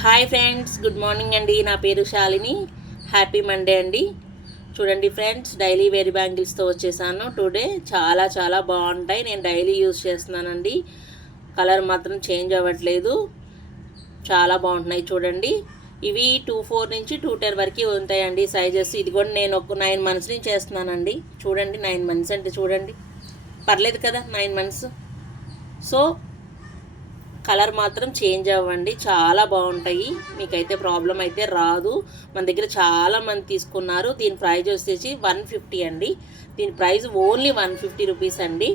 Hi friends, good morning అండి. నా పేరు శాలిని. హ్యాపీ మండే అండి. చూడండి ఫ్రెండ్స్, డైలీ వేర్ బ్యాంగిల్స్తో వచ్చేసాను టుడే. చాలా చాలా బాగుంటాయి. నేను డైలీ యూజ్ చేస్తున్నానండి. కలర్ మాత్రం చేంజ్ అవ్వట్లేదు. చాలా బాగుంటున్నాయి చూడండి. ఇవి 24 నుంచి 210 వరకు ఉంటాయండి సైజెస్. ఇది కూడా నేను ఒక 9 మంత్స్ నుంచి చేస్తున్నానండి. చూడండి, 9 మంత్స్ అంటే చూడండి, పర్లేదు కదా 9 మంత్స్. సో కలర్ మాత్రం చేంజ్ అవ్వండి, చాలా బాగుంటాయి. మీకైతే ప్రాబ్లం అయితే రాదు. మన దగ్గర చాలామంది తీసుకున్నారు. దీని ప్రైస్ వచ్చేసి 150 అండి. దీని ప్రైస్ ఓన్లీ 150 రూపీస్ అండి.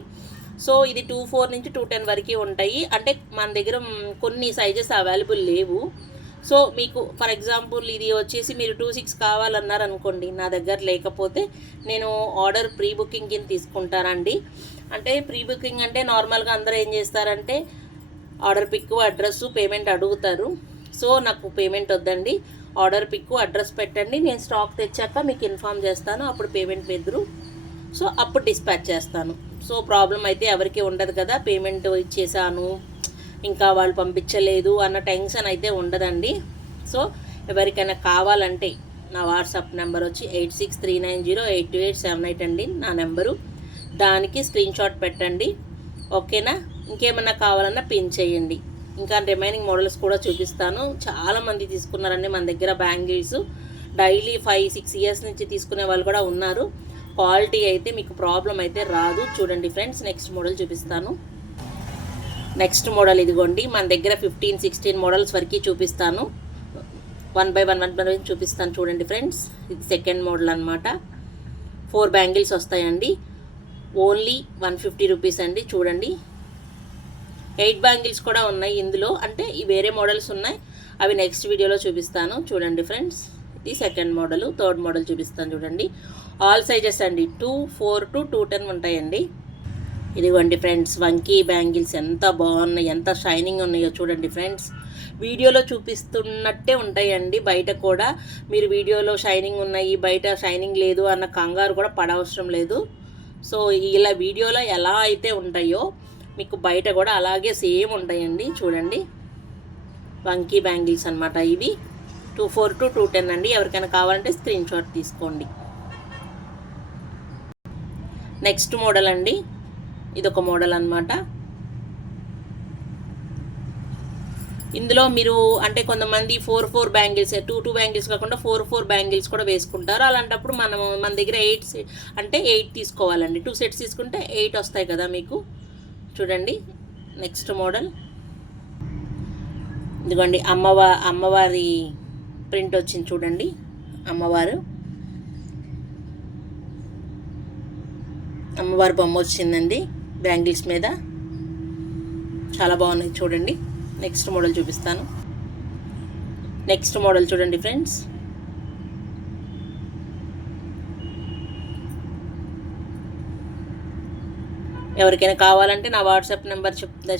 సో ఇది 24 నుంచి 210 వరకు ఉంటాయి. అంటే మన దగ్గర కొన్ని సైజెస్ అవైలబుల్ లేవు. సో మీకు ఫర్ ఎగ్జాంపుల్ ఇది వచ్చేసి మీరు 26 కావాలన్నారు అనుకోండి, నా దగ్గర లేకపోతే నేను ఆర్డర్ ప్రీ బుకింగ్ కింద తీసుకుంటానండి. అంటే ప్రీ బుకింగ్ అంటే నార్మల్గా అందరూ ఏం చేస్తారంటే ఆర్డర్ పిక్, అడ్రస్, పేమెంట్ అడుగుతారు. సో నాకు పేమెంట్ వద్దండి, ఆర్డర్ పిక్, అడ్రస్ పెట్టండి. నేను స్టాక్ తెచ్చాక మీకు ఇన్ఫామ్ చేస్తాను. అప్పుడు పేమెంట్ వెదురు. సో అప్పుడు డిస్పాచ్ చేస్తాను. సో ప్రాబ్లం అయితే ఎవరికి ఉండదు కదా. పేమెంట్ ఇచ్చేసాను, ఇంకా వాళ్ళు పంపించలేదు అన్న టెన్షన్ అయితే ఉండదండి. సో ఎవరికైనా కావాలంటే నా వాట్సాప్ నెంబర్ వచ్చి 8639082878 అండి నా నెంబరు. దానికి స్క్రీన్ షాట్ పెట్టండి, ఓకేనా. ఇంకేమన్నా కావాలన్నా పిన్ చేయండి. ఇంకా రిమైనింగ్ మోడల్స్ కూడా చూపిస్తాను. చాలామంది తీసుకున్నారండి మన దగ్గర బ్యాంగిల్స్. డైలీ 5-6 ఇయర్స్ నుంచి తీసుకునే వాళ్ళు కూడా ఉన్నారు. క్వాలిటీ అయితే మీకు ప్రాబ్లం అయితే రాదు. చూడండి ఫ్రెండ్స్, నెక్స్ట్ మోడల్ చూపిస్తాను. నెక్స్ట్ మోడల్ ఇదిగోండి. మన దగ్గర 15-16 మోడల్స్ వరకు చూపిస్తాను. 1 by 1 చూపిస్తాను. చూడండి ఫ్రెండ్స్, ఇది సెకండ్ మోడల్ అనమాట. 4 బ్యాంగిల్స్ వస్తాయండి. ఓన్లీ 150 రూపీస్ అండి. చూడండి, 8 బ్యాంగిల్స్ కూడా ఉన్నాయి ఇందులో. అంటే ఈ వేరే మోడల్స్ ఉన్నాయి, అవి నెక్స్ట్ వీడియోలో చూపిస్తాను. చూడండి ఫ్రెండ్స్, ఇది సెకండ్ మోడల్. థర్డ్ మోడల్ చూపిస్తాను. చూడండి, ఆల్ సైజెస్ అండి. 24 to 210 ఉంటాయండి. ఇదిగోండి ఫ్రెండ్స్, వంకీ బ్యాంగిల్స్ ఎంత బాగున్నాయి, ఎంత షైనింగ్ ఉన్నాయో చూడండి ఫ్రెండ్స్. వీడియోలో చూపిస్తున్నట్టే ఉంటాయండి. బయట కూడా మీరు వీడియోలో షైనింగ్ ఉన్నాయి, బయట షైనింగ్ లేదు అన్న కంగారు కూడా పడవసరం లేదు. సో ఇలా వీడియోలో ఎలా అయితే ఉంటాయో మీకు బయట కూడా అలాగే సేమ్ ఉంటాయండి. చూడండి, వంకీ బ్యాంగిల్స్ అనమాట ఇవి. 24 to 210 అండి. ఎవరికైనా కావాలంటే స్క్రీన్ షాట్ తీసుకోండి. నెక్స్ట్ మోడల్ అండి, ఇదొక మోడల్ అనమాట. ఇందులో మీరు అంటే కొంతమంది 4 బ్యాంగిల్స్, 2 బ్యాంగిల్స్ కాకుండా 4 బ్యాంగిల్స్ కూడా వేసుకుంటారు. అలాంటప్పుడు మన దగ్గర 8 తీసుకోవాలండి. 2 సెట్స్ తీసుకుంటే 8 వస్తాయి కదా మీకు. చూడండి, నెక్స్ట్ మోడల్ ఇదిగోండి. అమ్మవారి ప్రింట్ వచ్చింది చూడండి. అమ్మవారి బొమ్మ వచ్చిందండి బ్యాంగిల్స్ మీద. చాలా బాగున్నాయి చూడండి. నెక్స్ట్ మోడల్ చూపిస్తాను. నెక్స్ట్ మోడల్ చూడండి ఫ్రెండ్స్. ఎవరికైనా కావాలంటే నా వాట్సాప్ నెంబర్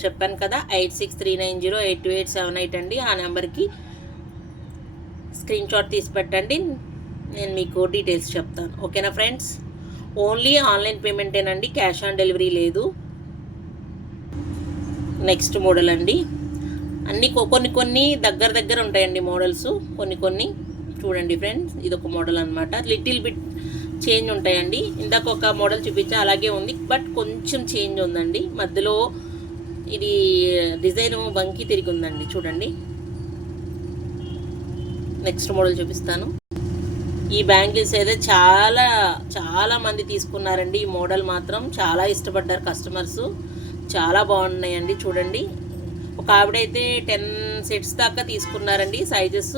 చెప్పాను కదా, 8639082878 అండి. ఆ నెంబర్కి స్క్రీన్ షాట్ తీసి పెట్టండి, నేను మీకు డీటెయిల్స్ చెప్తాను. ఓకేనా ఫ్రెండ్స్. ఓన్లీ ఆన్లైన్ పేమెంటేనండి, క్యాష్ ఆన్ డెలివరీ లేదు. నెక్స్ట్ మోడల్ అండి. అన్నీ కొన్ని దగ్గర ఉంటాయండి మోడల్స్. కొన్ని చూడండి ఫ్రెండ్స్, ఇదొక మోడల్ అనమాట. లిటిల్ బిట్ చేంజ్ ఉంటాయండి. ఇందాక ఒక మోడల్ చూపించా, అలాగే ఉంది, బట్ కొంచెం చేంజ్ ఉందండి. మధ్యలో ఇది డిజైన్ వంకి తిరిగి ఉందండి. చూడండి, నెక్స్ట్ మోడల్ చూపిస్తాను. ఈ బ్యాంగిల్స్ అయితే చాలా మంది తీసుకున్నారండి. ఈ మోడల్ మాత్రం చాలా ఇష్టపడ్డారు కస్టమర్స్. చాలా బాగున్నాయండి. చూడండి, ఒక ఆవిడైతే 10 సెట్స్ దాకా తీసుకున్నారండి. సైజెస్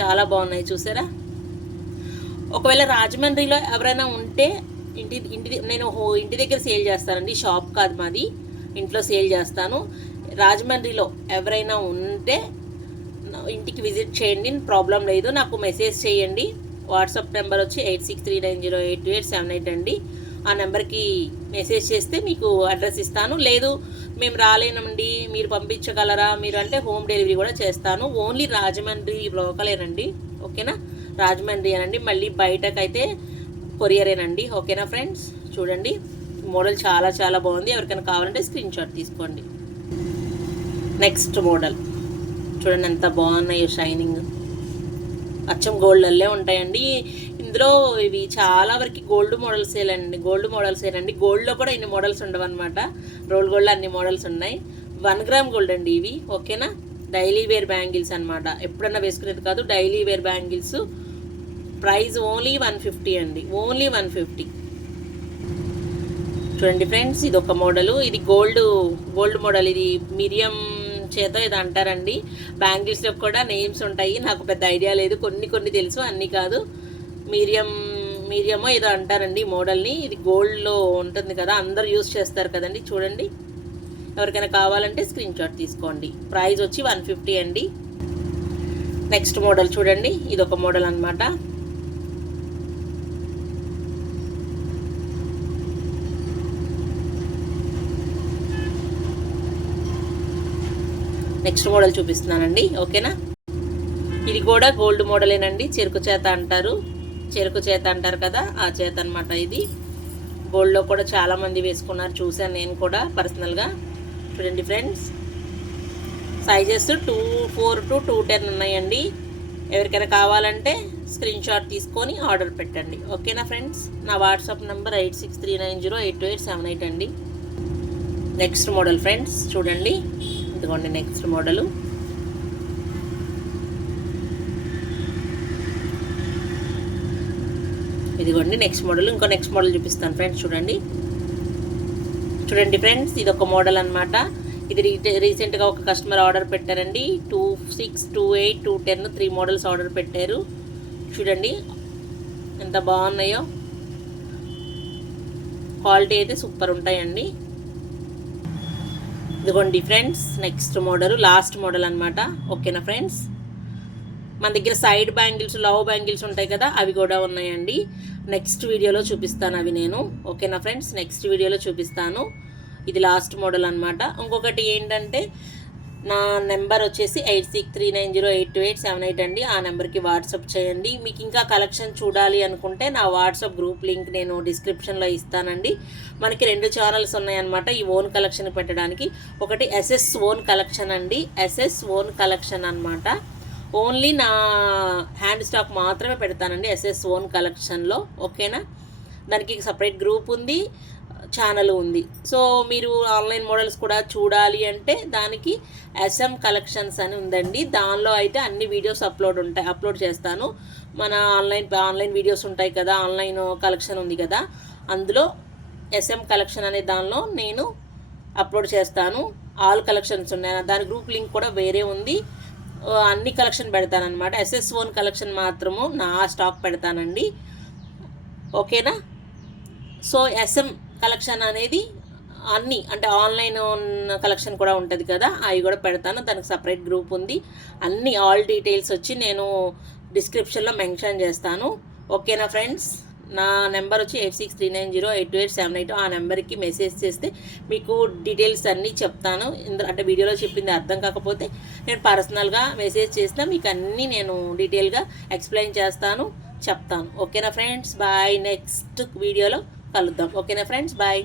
చాలా బాగున్నాయి, చూసారా. ఒకవేళ రాజమండ్రిలో ఎవరైనా ఉంటే నేను ఇంటి దగ్గర సేల్ చేస్తానండి. షాప్ కాదు మాది, ఇంట్లో సేల్ చేస్తాను. రాజమండ్రిలో ఎవరైనా ఉంటే ఇంటికి విజిట్ చేయండి, ప్రాబ్లం లేదు. నాకు మెసేజ్ చేయండి. వాట్సాప్ నెంబర్ వచ్చి 8639082878 అండి. ఆ నెంబర్కి మెసేజ్ చేస్తే మీకు అడ్రస్ ఇస్తాను. లేదు మేము రాలేనండి, మీరు పంపించగలరా మీరు అంటే హోమ్ డెలివరీ కూడా చేస్తాను. ఓన్లీ రాజమండ్రి లోకలేనండి, ఓకేనా. రాజమండ్రి అనండి, మళ్ళీ బయటకైతే కొరియరేనండి, ఓకేనా ఫ్రెండ్స్. చూడండి, మోడల్ చాలా బాగుంది. ఎవరికైనా కావాలంటే స్క్రీన్ షాట్ తీసుకోండి. నెక్స్ట్ మోడల్ చూడండి ఎంత బాగున్నాయో షైనింగ్, అచ్చం గోల్డల్లే ఉంటాయండి. ఇందులో ఇవి చాలా వరకు గోల్డ్ మోడల్సేనండి. గోల్డ్లో కూడా ఇన్ని మోడల్స్ ఉండవు అనమాట. రోల్ గోల్డ్లో అన్ని మోడల్స్ ఉన్నాయి. 1 గ్రామ్ గోల్డ్ అండి ఇవి. ఓకేనా, డైలీ వేర్ బ్యాంగిల్స్ అనమాట. ఎప్పుడన్నా వేసుకునేది కాదు, daily wear bangles. Price only 150 అండి, ఓన్లీ 150. చూడండి ఫ్రెండ్స్, ఇది ఒక మోడలు. ఇది గోల్డ్ మోడల్. ఇది మిరియం చేత ఇది అంటారండి. బ్యాంగిల్స్లో కూడా నేమ్స్ ఉంటాయి, నాకు పెద్ద ఐడియా లేదు, కొన్ని తెలుసు, అన్నీ కాదు. మీరియమో ఏదో అంటారండి ఈ మోడల్ని. ఇది గోల్డ్లో ఉంటుంది కదా, అందరూ యూజ్ చేస్తారు కదండి. చూడండి, ఎవరికైనా కావాలంటే స్క్రీన్ షాట్ తీసుకోండి. ప్రైస్ వచ్చి 150 అండి. నెక్స్ట్ మోడల్ చూడండి, ఇది ఒక మోడల్ అనమాట. నెక్స్ట్ మోడల్ చూపిస్తున్నానండి. ఓకేనా, ఇది కూడా గోల్డ్ మోడలేనండి. చెరుకు చేత అంటారు కదా, ఆ చేత అనమాట. ఇది గోల్డ్లో కూడా చాలామంది వేసుకున్నారు, చూశాను నేను కూడా పర్సనల్గా. చూడండి ఫ్రెండ్స్, సైజెస్ 2-4 to 210 ఉన్నాయండి. ఎవరికైనా కావాలంటే స్క్రీన్ షాట్ తీసుకొని ఆర్డర్ పెట్టండి. ఓకేనా ఫ్రెండ్స్, నా వాట్సాప్ నెంబర్ 8639082878 అండి. నెక్స్ట్ మోడల్ ఫ్రెండ్స్ చూడండి, ఇదిగోండి నెక్స్ట్ మోడలు. ఇదిగోండి నెక్స్ట్ మోడల్. ఇంకో నెక్స్ట్ మోడల్ చూపిస్తాను ఫ్రెండ్స్. చూడండి ఫ్రెండ్స్, ఇది ఒక మోడల్ అనమాట. ఇది రీసెంట్గా ఒక కస్టమర్ ఆర్డర్ పెట్టారండి. 26, 28, 210 3 మోడల్స్ ఆర్డర్ పెట్టారు. చూడండి ఎంత బాగున్నాయో, క్వాలిటీ అయితే సూపర్ ఉంటాయండి. ఇదిగోండి friends next model, last model అనమాట. ఓకేనా ఫ్రెండ్స్, మన దగ్గర సైడ్ బ్యాంగిల్స్, లవ్ బ్యాంగిల్స్ ఉంటాయి కదా, అవి కూడా ఉన్నాయండి. నెక్స్ట్ వీడియోలో చూపిస్తాను అవి నేను. ఓకేనా ఫ్రెండ్స్, నెక్స్ట్ వీడియోలో చూపిస్తాను. ఇది లాస్ట్ మోడల్ అనమాట. ఇంకొకటి ఏంటంటే, నా నెంబర్ వచ్చేసి 8639082878 అండి. ఆ నెంబర్కి వాట్సాప్ చేయండి. మీకు ఇంకా కలెక్షన్ చూడాలి అనుకుంటే నా వాట్సాప్ గ్రూప్ లింక్ నేను డిస్క్రిప్షన్లో ఇస్తానండి. మనకి 2 ఛానల్స్ ఉన్నాయన్నమాట ఈ ఓన్ కలెక్షన్ పెట్టడానికి. ఒకటి SS ఓన్ కలెక్షన్ అండి, SS ఓన్ కలెక్షన్ అనమాట. ఓన్లీ నా హ్యాండ్ స్టాక్ మాత్రమే పెడతానండి SS ఓన్ కలెక్షన్లో. ఓకేనా, దానికి సపరేట్ గ్రూప్ ఉంది, ఛానల్ ఉంది. సో మీరు ఆన్లైన్ మోడల్స్ కూడా చూడాలి అంటే దానికి SM కలెక్షన్స్ అని ఉందండి. దానిలో అయితే అన్ని వీడియోస్ అప్లోడ్ చేస్తాను. మన ఆన్లైన్ వీడియోస్ ఉంటాయి కదా, ఆన్లైన్ కలెక్షన్ ఉంది కదా, అందులో SM కలెక్షన్ అనే దానిలో నేను అప్లోడ్ చేస్తాను. ఆల్ కలెక్షన్స్ ఉన్నాయి, దాని గ్రూప్ లింక్ కూడా వేరే ఉంది. అన్ని కలెక్షన్ పెడతానమాట. SS ఓన్ కలెక్షన్ మాత్రము నా స్టాక్ పెడతానండి. ఓకేనా, సో SM కలెక్షన్ అనేది అన్నీ అంటే ఆన్లైన్ కలెక్షన్ కూడా ఉంటుంది కదా, అవి కూడా పెడతాను. దానికి సపరేట్ గ్రూప్ ఉంది. అన్ని ఆల్ డీటెయిల్స్ వచ్చి నేను డిస్క్రిప్షన్లో మెన్షన్ చేస్తాను. ఓకేనా ఫ్రెండ్స్, నా నెంబర్ వచ్చి 8639082878. ఆ నెంబర్కి మెసేజ్ చేస్తే మీకు డీటెయిల్స్ అన్నీ చెప్తాను. అంటే వీడియోలో చెప్పింది అర్థం కాకపోతే నేను పర్సనల్గా మెసేజ్ చేసినా మీకు అన్నీ నేను డీటెయిల్గా ఎక్స్ప్లెయిన్ చేస్తాను, చెప్తాను. ఓకేనా ఫ్రెండ్స్, బాయ్. నెక్స్ట్ వీడియోలో కలుద్దాం. ఓకేనా ఫ్రెండ్స్, బాయ్.